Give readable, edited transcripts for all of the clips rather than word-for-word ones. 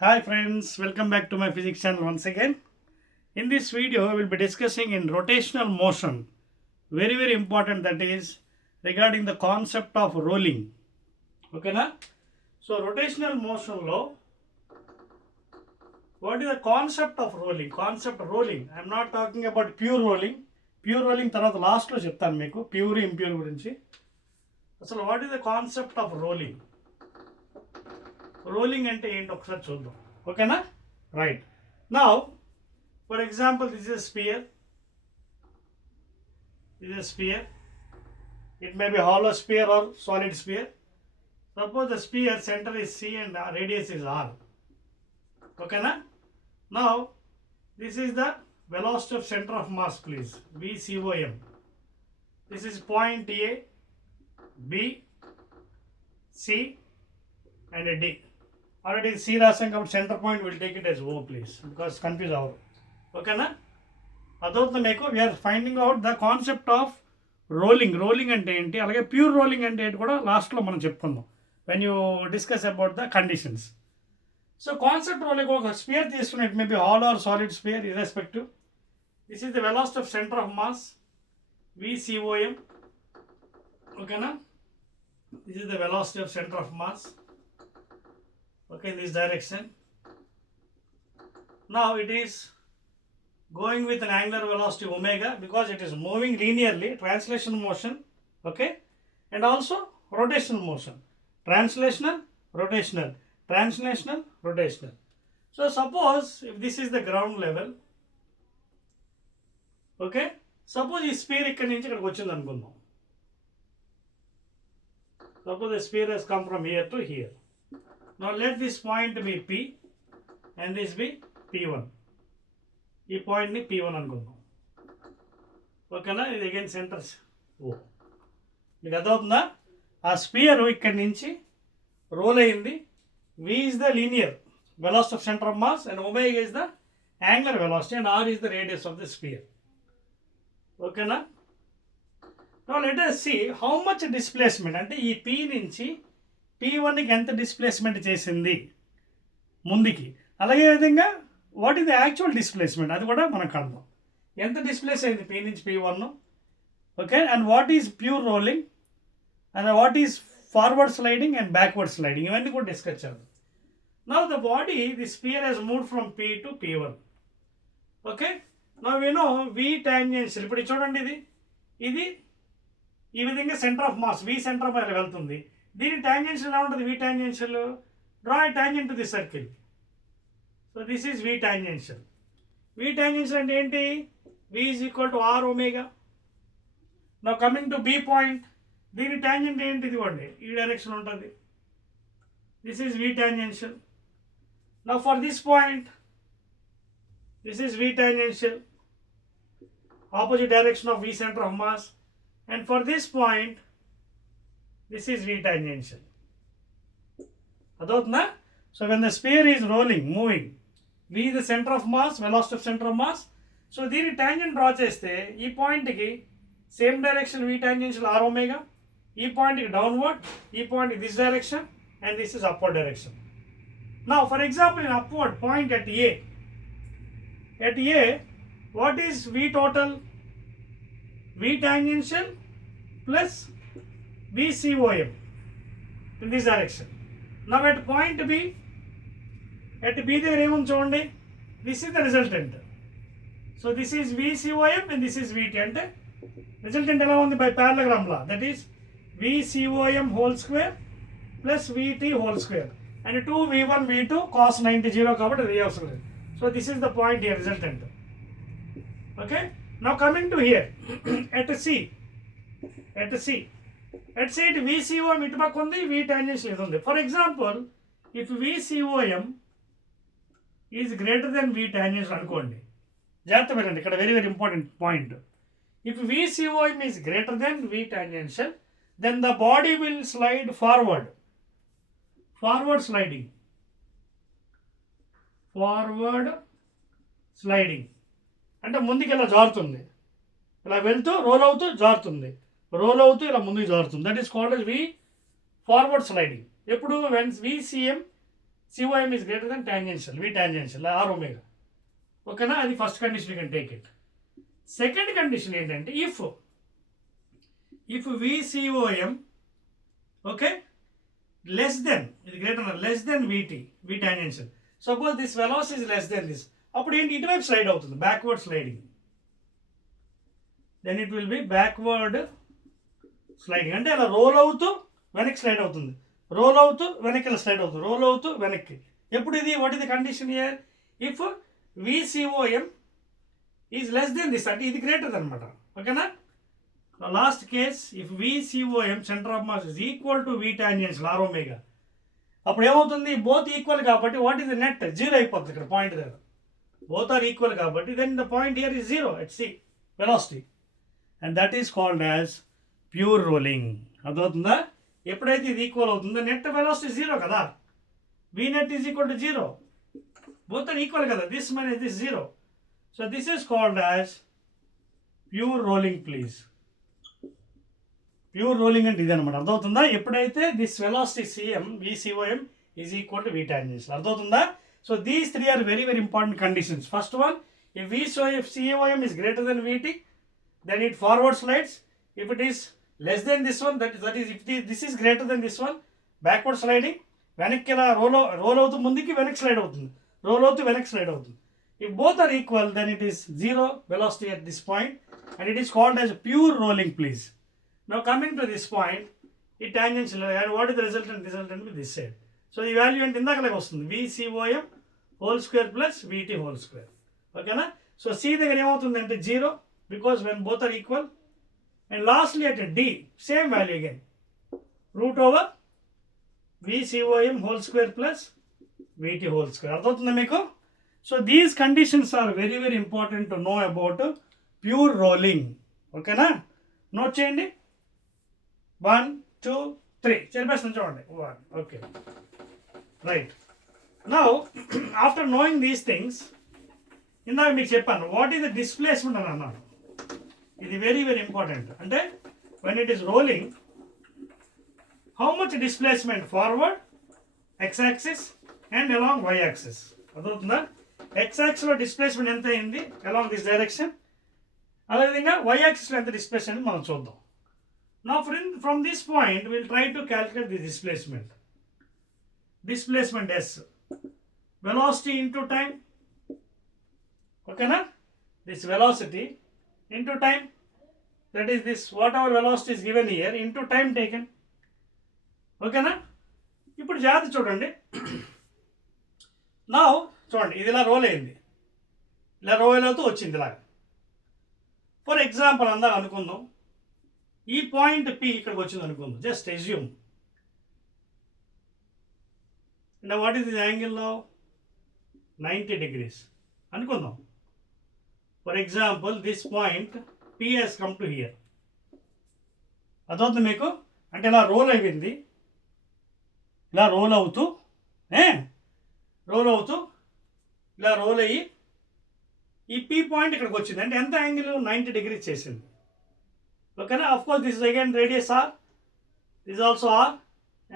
Hi friends, welcome back to my physics channel once again. In this video, we will be discussing in rotational motion. Very important, that is regarding the concept of rolling. Okay na? So rotational motion lo, what is the concept of rolling? Concept rolling. I am not talking about pure rolling. Pure rolling తర్వాత లాస్ట్లో చెప్తాను మీకు pure impure గురించి. అసలు what is the concept of rolling? Rolling అంటే ఏంటి ఒకసారి చూద్దాం. ఓకేనా? Right. Now, for example, this is a sphere. This is a sphere. It may be hollow sphere or solid sphere. Suppose the sphere center is C and radius is R. Okay na? Now, this is the velocity of center of mass, please. VCOM. This is point A, B, C and a D. Already C రాసాం కాబట్టి center point will take it as O, please, because confuse our. Okay na? అదవుతుంది మీకు. We are finding out the concept of rolling. Rolling అంటే ఏంటి, అలాగే pure rolling అంటే ఏంటి కూడా లాస్ట్లో మనం చెప్పుకుందాం when you discuss about the conditions. So concept rolling, ఒక స్పియర్ తీసుకుని it may be hollow or solid sphere irrespective. This is the velocity of centre of mass VCOM. ఓకేనా? This is the velocity of centre of mass. Okay, in this direction. Now it is going with an angular velocity omega because it is moving linearly, translational motion, okay, and also rotational motion. Translational, rotational, translational, rotational. So suppose if this is the ground level, okay, suppose ఈ స్పియర్ ఇక్కడ నుంచి ఇక్కడికి వచ్చింది అనుకుందాం. Suppose the sphere has come from here to here. Now let this point be P and this be P1. ఈ పాయింట్ని P1 అనుకుందాం. ఓకేనా? ఇది అగైన్ సెంటర్స్ ఓ. మీకు అర్థమవుతుందా? ఆ స్పియర్ ఇక్కడి నుంచి రోల్ అయింది. V is the linear velocity of center of mass and omega is the angular velocity and R is the radius of the sphere. ఓకేనా? Now let us see how much displacement, అంటే ఈ P నుంచి P1కి ఎంత డిస్ప్లేస్మెంట్ చేసింది ముందుకి, అలాగే విధంగా what is the actual displacement అది కూడా మనం కడదాం. ఎంత డిస్ప్లేస్ అయింది P నుంచి P1, okay, and what is pure rolling and what is forward sliding and backward sliding, ఇవన్నీ కూడా డిస్కస్ చేద్దాం. Now the body the sphere has moved from P to P1. Okay, now we know V tangential. ఇప్పుడు చూడండి, ఇది ఈ విధంగా centre of mass V centre of mass వెళ్తుంది. దీని టాంజెన్షియల్ ఎలా ఉంటుంది? V tangential, draw a tangent to the circle. So this is V tangential. V tangential అంటే ఏంటి? V is equal to R omega. Now coming to B point, దీని tangent ఏంటి? ఇదిగోండి, ఈ డైరెక్షన్ ఉంటుంది. This is V tangential. Now for this point, this is V tangential, opposite direction of V centre of mass. And for this point, this is V tangential. అదవుతుందా? So when the sphere is rolling, moving, V is the center of mass, velocity of center of mass. So దీని tangent draw చేస్తే ఈ పాయింట్కి same direction V tangential R omega, ఈ పాయింట్కి డౌన్వర్డ్, ఈ పాయింట్కి this direction and this is upward direction. Now for example in upward point at A, what is V total? V tangential plus VCOM in this direction. Now at point B, దగ్గర ఏముంది చూడండి, this is the resultant. So this is VCOM and this is VT. అంటే రిజల్టెంట్ ఎలా ఉంది? By parallelogram law, that is VCOM whole square plus VT whole square and 2V1 V2 cos 90 కాబట్టి అది అవసరం లేదు. So this is the point here, resultant. Okay, now coming to here at C, at say it VCOM ఇటు పక్క ఉంది, V tangential ఇది ఉంది. For example if VCOM is greater than V tangential అనుకోండి, జాగ్రత్త పెట్టండి, ఇక్కడ very important point. If VCOM is greater than V tangential, then the body will slide forward sliding అంటే ముందుకు ఇలా జారుతుంది, ఇలా వెళ్తూ రోల్ అవుతూ జారుతుంది, రోల్ అవుతూ ఇలా ముందుకు జారుతుంది. That is called as V forward sliding. ఎప్పుడు when VCM COM is greater than tangential, V tangential, R omega. ఓకేనా, అది first condition, you can take it. Second condition ఏంటంటే if VCOM okay less than, ఇది greater less than VT, V tangential. Suppose this velocity is less then this, అప్పుడు ఏంటి ఇటువైపు slide అవుతుంది, backward sliding. Then it will be backward sliding, అంటే అలా రోల్ అవుతూ వెనక్కి స్లైడ్ అవుతుంది, రోల్ అవుతూ వెనక్కి స్లైడ్ అవుతుంది, రోల్ అవుతూ వెనక్కి. ఎప్పుడు ఇది, what is the condition here? If VCOM is less then this, అంటే ఇది గ్రేటర్ అనమాట. ఓకేనా, last case if VCOM centre of mass is equal to V tangential, R omega, అప్పుడు ఏమవుతుంది, బోత్ ఈక్వల్ కాబట్టి what is the net, zero అయిపోతుంది ఇక్కడ point దగ్గర. బోత్ ఆర్ ఈక్వల్ కాబట్టి then the point here is zero at C velocity, and that is called as pure rolling. అర్థమవుతుందా? ఎప్పుడైతే ఇది ఈక్వల్ అవుతుందో నెట్ వెలాసిటీ జీరో కదా, V net is equal to zero, both are equal కదా, this minus this zero. So this is called as pure rolling, please. Pure rolling అంటే ఇది అనమాట. అర్థమవుతుందా? ఎప్పుడైతే this velocity VCOM is equal to V tangential. అర్థమవుతుందా? So these three are very very important conditions. First one, if VCOM is greater than VT, then it forward slides. If it is less than this one, that is if this is greater than this one, backward sliding. వెనక్కి ఇలా రోల్ అవుతూ ముందుకి వెనక్కి slide అవుతుంది, రోల్ అవుతూ వెనక్కి slide అవుతుంది. If both are equal then it is zero velocity at this point, and it is called as pure rolling, please. Now coming to this point, ఈ tangential, and what is the resultant with this side. So ఈ value అంటే ఇందాకలాగా వస్తుంది, VCOM whole square plus VT whole square. ఓకేనా, so C దగ్గర ఏమవుతుందంటే zero, because when both are equal. And lastly at D same value again, route over VCOM whole square plus VT whole square. అర్థమవుతుందా మీకు? So these conditions are very very important to know about pure rolling. ఓకేనా, note చేయండి. 1 2 3 చెప్పేస్తాను చూడండి. 1 okay right. Now after knowing these things, ఇందాక మీకు చెప్పాను what is the displacement అని అన్నాను. ఇది వెరీ వెరీ ఇంపార్టెంట్. అంటే when it is rolling, how much displacement forward, x-axis and along y-axis. అర్థమవుతుందా? x-axis డిస్ప్లేస్మెంట్ ఎంత అయింది along this direction, అదేవిధంగా y-axis ఎంత డిస్ప్లేస్మెంట్ మనం చూద్దాం. Now from this point we'll try to calculate the displacement. Displacement S, velocity into time. ఓకేనా, this velocity into time, that is this whatever velocity is given here into time taken. ఓకేనా, ఇప్పుడు జాగ్రత్త చూడండి. నా చూడండి, ఇది ఇలా రోల్ అయింది, ఇలా రోల్ అవుతూ వచ్చింది ఇలాగ. ఫర్ ఎగ్జాంపుల్ అందాక అనుకుందాం, ఈ పాయింట్ P ఇక్కడికి వచ్చింది అనుకుందాం. Just assume. అంటే what is the angle now? 90 degrees అనుకుందాం. For example this point P has come to here. అదవుతుంది మీకు? అంటే ఇలా రోల్ అయింది, ఇలా రోల్ అవుతూ ఇలా రోల్ అయ్యి ఈ P పాయింట్ ఇక్కడికి వచ్చింది. అంటే ఎంత యాంగిల్? 90 degrees చేసింది. ఓకేనా, of course this is again radius R, this also R,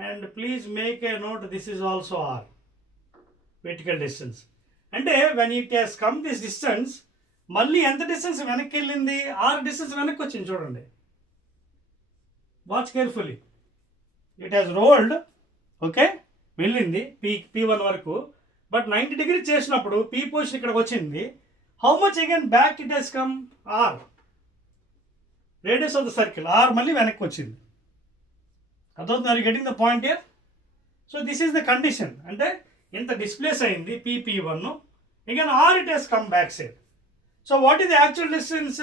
and please make a note, this is also R, vertical distance. అంటే when it has come this distance, మళ్ళీ ఎంత డిస్టెన్స్ వెనక్కి వెళ్ళింది? R డిస్టెన్స్ వెనక్కి వచ్చింది. చూడండి, watch carefully. It has rolled, okay, వెళ్ళింది P1 వరకు, బట్ 90 degrees చేసినప్పుడు P పొజిషన్ ఇక్కడికి వచ్చింది. How much again back it has come? R, radius of the circle R మళ్ళీ వెనక్కి వచ్చింది. అర్థమవుతుంది? Are you getting the point here? So this is the condition. అంటే ఇంత డిస్ప్లేస్ అయింది P1, again R it has come back side. So what is the actual distance?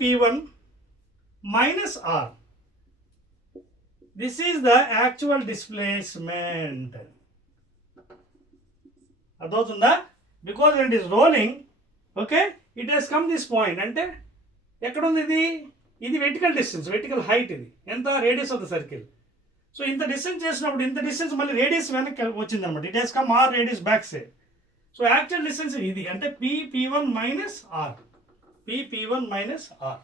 P1 minus R. This is the actual displacement. అర్థమవుతుందా? Because when it is rolling, okay, it has come this point. అంటే ఎక్కడ ఉంది ఇది? ఇది vertical distance, vertical height. ఇది ఎంత? Radius of the circle. So ఇంత డిస్టెన్స్ చేసినప్పుడు ఇంత డిస్టెన్స్ మళ్ళీ రేడియస్ వెనక్కి వచ్చింది అనమాట. It has come R radius back side. So actual distance ఇది. అంటే P1 minus R. P1 minus R.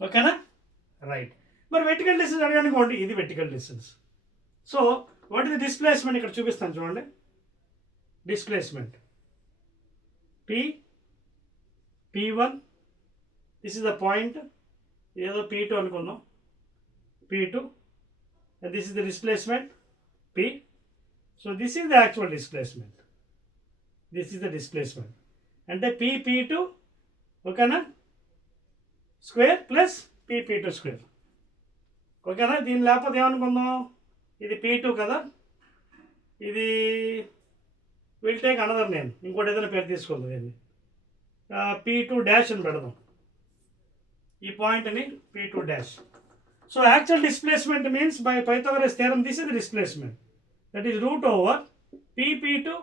ఓకేనా? రైట్. మరి వెర్టికల్ డిస్టెన్స్ అడగనుకోండి, ఇది vertical distance. So what is the displacement ఇక్కడ చూపిస్తాను చూడండి. Displacement P1, this is the point, ఏదో P2 అనుకుందాం, P2, and this is the displacement P. So this is the actual displacement. This is the displacement. అంటే P2 ఓకేనా square plus P2 square. ఓకేనా, దీని లేకపోతే ఏమనుకుందాం, ఇది P2 కదా, ఇది విల్ టేక్ అనదర్ నేమ్, ఇంకోటి ఏదైనా పేరు తీసుకుందాం, ఇది P2 డాష్ అని పెడదాం, ఈ పాయింట్ని P2 dash. So actual displacement means by Pythagoras theorem this is the displacement, that is root over P2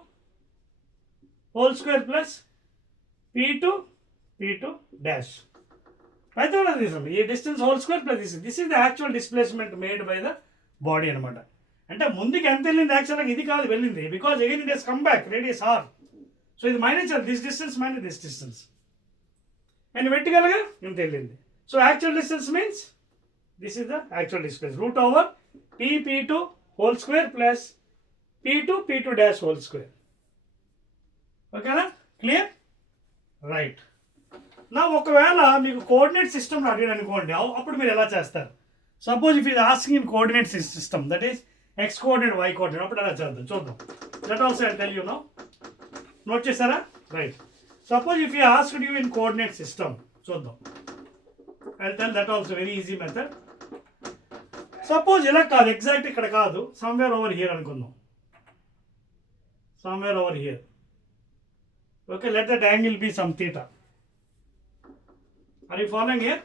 whole square plus P2 dash. Pythagoras theorem, ఈ distance whole square plus this is the actual displacement made by the body అనమాట. అంటే ముందుకు ఎంత వెళ్ళింది యాక్చువల్గా ఇది కాదు వెళ్ళింది, because again it has come back radius R. So ఇది minus this distance minus this distance, and వెర్టికల్గా ఇంత వెళ్ళింది. So actual distance means this is the actual distance, route over P2 whole square plus P2 dash whole square. ఓకేనా, clear, right. నా ఒకవేళ మీకు coordinate system అడిగాడు అనుకోండి, అప్పుడు మీరు ఎలా చేస్తారు? సపోజ్ ఇఫ్ ఇది asking in coordinate system, that is x coordinate y coordinate, అప్పుడు ఎలా చేద్దాం చూద్దాం. That also I tell you now. Note చేశారా? Right. Suppose if you asked you in coordinate system, చూద్దాం. I tell that also very easy method. Suppose ఇలా కాదు, exact ఇక్కడ కాదు, సమ్వేర్ ఓవర్ హియర్ అనుకుందాం, somewhere over here. Okay, let that angle be some theta. Are you following here?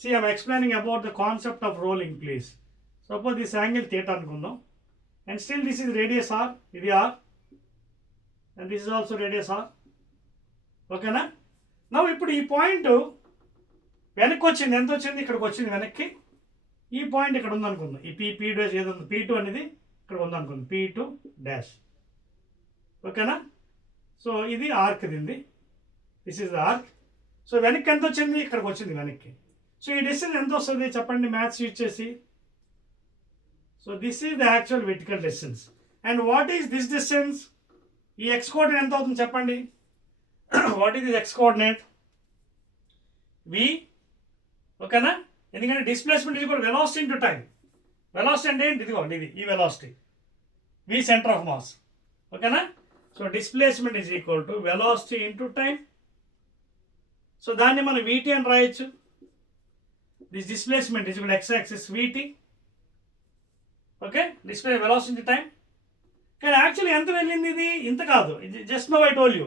See, I am explaining about the concept of rolling, please. Suppose this angle theta అనుకుందాం, and still this is radius r, ఇది r, and this is also radius r. ఓకేనా? now ఇప్పుడు ఈ పాయింట్ వెనక్కి వచ్చింది, ఎంత వచ్చింది, ఇక్కడికి వచ్చింది వెనక్కి. ఈ పాయింట్ ఇక్కడ ఉందనుకుందాం, ఈ P డాష్ ఏదో ఉంది, P2 అనేది ఇక్కడ ఉందనుకుందాం, P2 డాష్. ఓకేనా, సో ఇది ఆర్క్, ఇది this is the arc. So వెనక్కి ఎంత వచ్చింది, ఇక్కడికి వచ్చింది వెనక్కి. సో ఈ డిస్టెన్స్ ఎంత వస్తుంది చెప్పండి మ్యాథ్స్ యూజ్ చేసి? So this is the actual vertical distance. And what is this distance? ఈ ఎక్స్ కోఆర్డినేట్ ఎంత అవుతుంది చెప్పండి? What is this x coordinate? V. ఓకేనా, ఎందుకంటే డిస్ప్లేస్మెంట్ ఇది కూడా వెలాసిటీ ఇంటూ టైం. వెలాసిటీ అంటే ఏంటి? ఇదిగోండి, ఇది ఈ velocity, V centre of mass. ఓకేనా, so displacement is equal to velocity into time. So దాన్ని మనం VT అని రాయొచ్చు. This displacement is equal x axis VT. Okay, display velocity into time. కానీ యాక్చువల్లీ ఎంత వెళ్ళింది ఇది? ఇంత కాదు, just no I told you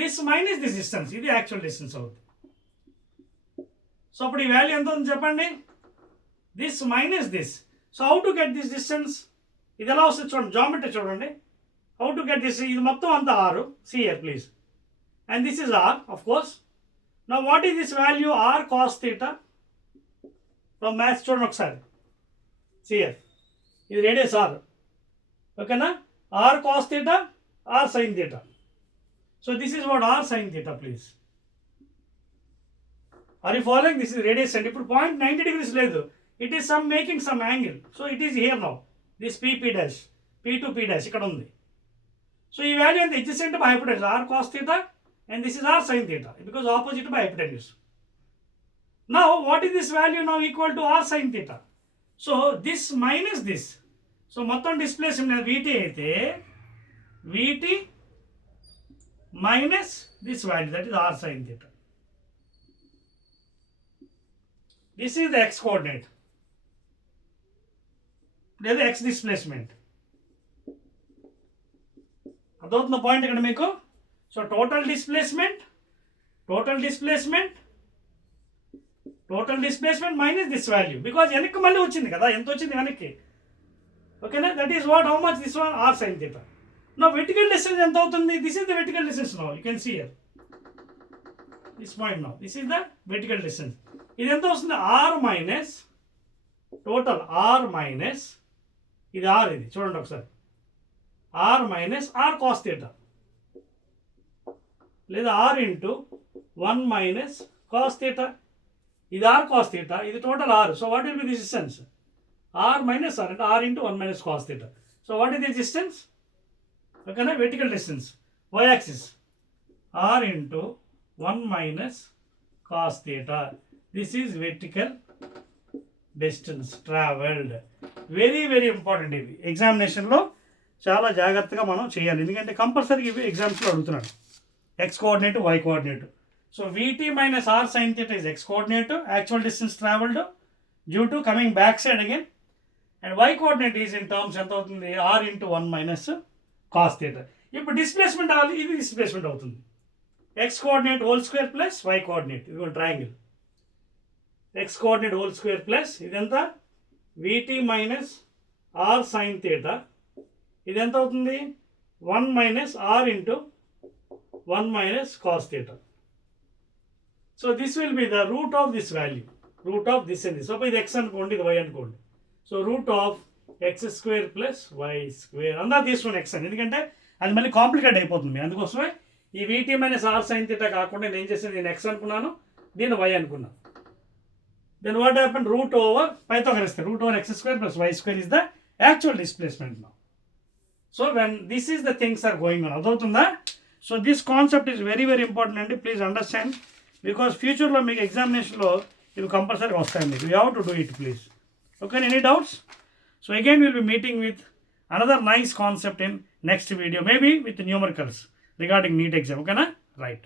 this minus this distance, ఇది యాక్చువల్ డిస్టెన్స్ అవుతుంది. సో అప్పుడు ఈ వాల్యూ ఎంత ఉంది చెప్పండి? This minus this. So how to get this distance? ఇది ఎలా వస్తుంది చూడండి, జామెట్రీ చూడండి. How to get this? ఇది మొత్తం అంతా ఆరు, see here please, and this is R of course. Now what is this value? R cos theta. From maths చూడండి ఒకసారి, see here, ఇది రేడియస్ R. ఓకేనా, R cos theta, R sin theta. So this is what R sin theta, please. Are you following? This is radius, and ఇప్పుడు పాయింట్ 90 degrees లేదు, it is some making some angle. So it is here now, this P dash, P2 P dash ఇక్కడ ఉంది. సో ఈ value ఎంత? adjacent by hypotenuse, R cos theta, and this is R sin theta, because opposite by hypotenuse. Now what is this value now equal to R sin theta? So this minus this. So మొత్తం displacement VT అయితే VT minus this value, that is R sin theta. This is the x coordinate, లేదా x displacement. అదవుతున్న point ఇక్కడ మీకు. So total displacement minus this value, because వెనక్కి మళ్ళీ వచ్చింది కదా, ఎంత వచ్చింది వెనక్కి. ఓకేనా, that is what, how much this one, R sin theta. నా వెర్టికల్ డిస్టెన్స్ ఎంత అవుతుంది? This is the vertical distance now, you can see here this point now, this is the vertical distance. ఇది ఎంత వస్తుంది? R minus total, R minus ఇది R, ఇది చూడండి ఒకసారి, R minus R cos theta, లేదా R into 1 minus cos theta. ఇది R cos theta, ఇది total R. So what will be this distance? r minus r, and r into 1 minus cos theta. So what is the distance? Okay, vertical distance, y-axis, r into 1 minus cos theta. This is vertical distance traveled. Very very important ఇవి ఎగ్జామినేషన్లో చాలా జాగ్రత్తగా మనం చేయాలి, ఎందుకంటే కంపల్సరీ ఇవి ఎగ్జామ్స్లో అడుగుతున్నాడు. x coordinate, y coordinate. So vt minus r sin theta is x coordinate, actual distance traveled due to coming back side again, and y coordinate is in terms ఎంత అవుతుంది, r into 1 minus cos theta. ఇప్పుడు డిస్ప్లేస్మెంట్ అవ్వాలి, ఇది డిస్ప్లేస్మెంట్ అవుతుంది. x coordinate whole square plus y coordinate, ఇది ఒక triangle. x coordinate whole square plus ఇదెంత, vt minus r sin theta, ఇది ఎంత అవుతుంది, 1 minus r into 1 minus cos theta. So this will be the root of this value, root of this and this. So ఇది x అనుకోండి, ఇది y అనుకోండి. So root of x square plus y square అందా తీసుకుని x అని, ఎందుకంటే అది మళ్ళీ కాంప్లికేట్ అయిపోతుంది. అందుకోసమే ఈ vt minus r sin theta కాకుండా నేను చేసింది, నేను x అనుకున్నాను, దీన్ని y అనుకున్నాను. Then what happened, root over Pythagoras, root over x square plus y square is the actual displacement now. So when this is the things are going on, అదవుతుందా? So this concept is very very important and please understand, because future లో మీకు ఎగ్జామినేషన్లో ఇవి కంపల్సరీ వస్తాయండి. You have to do it please. Okay, any doubts? So again we'll be meeting with another nice concept in next video, maybe with numericals regarding NEET exam. Okay na? Right.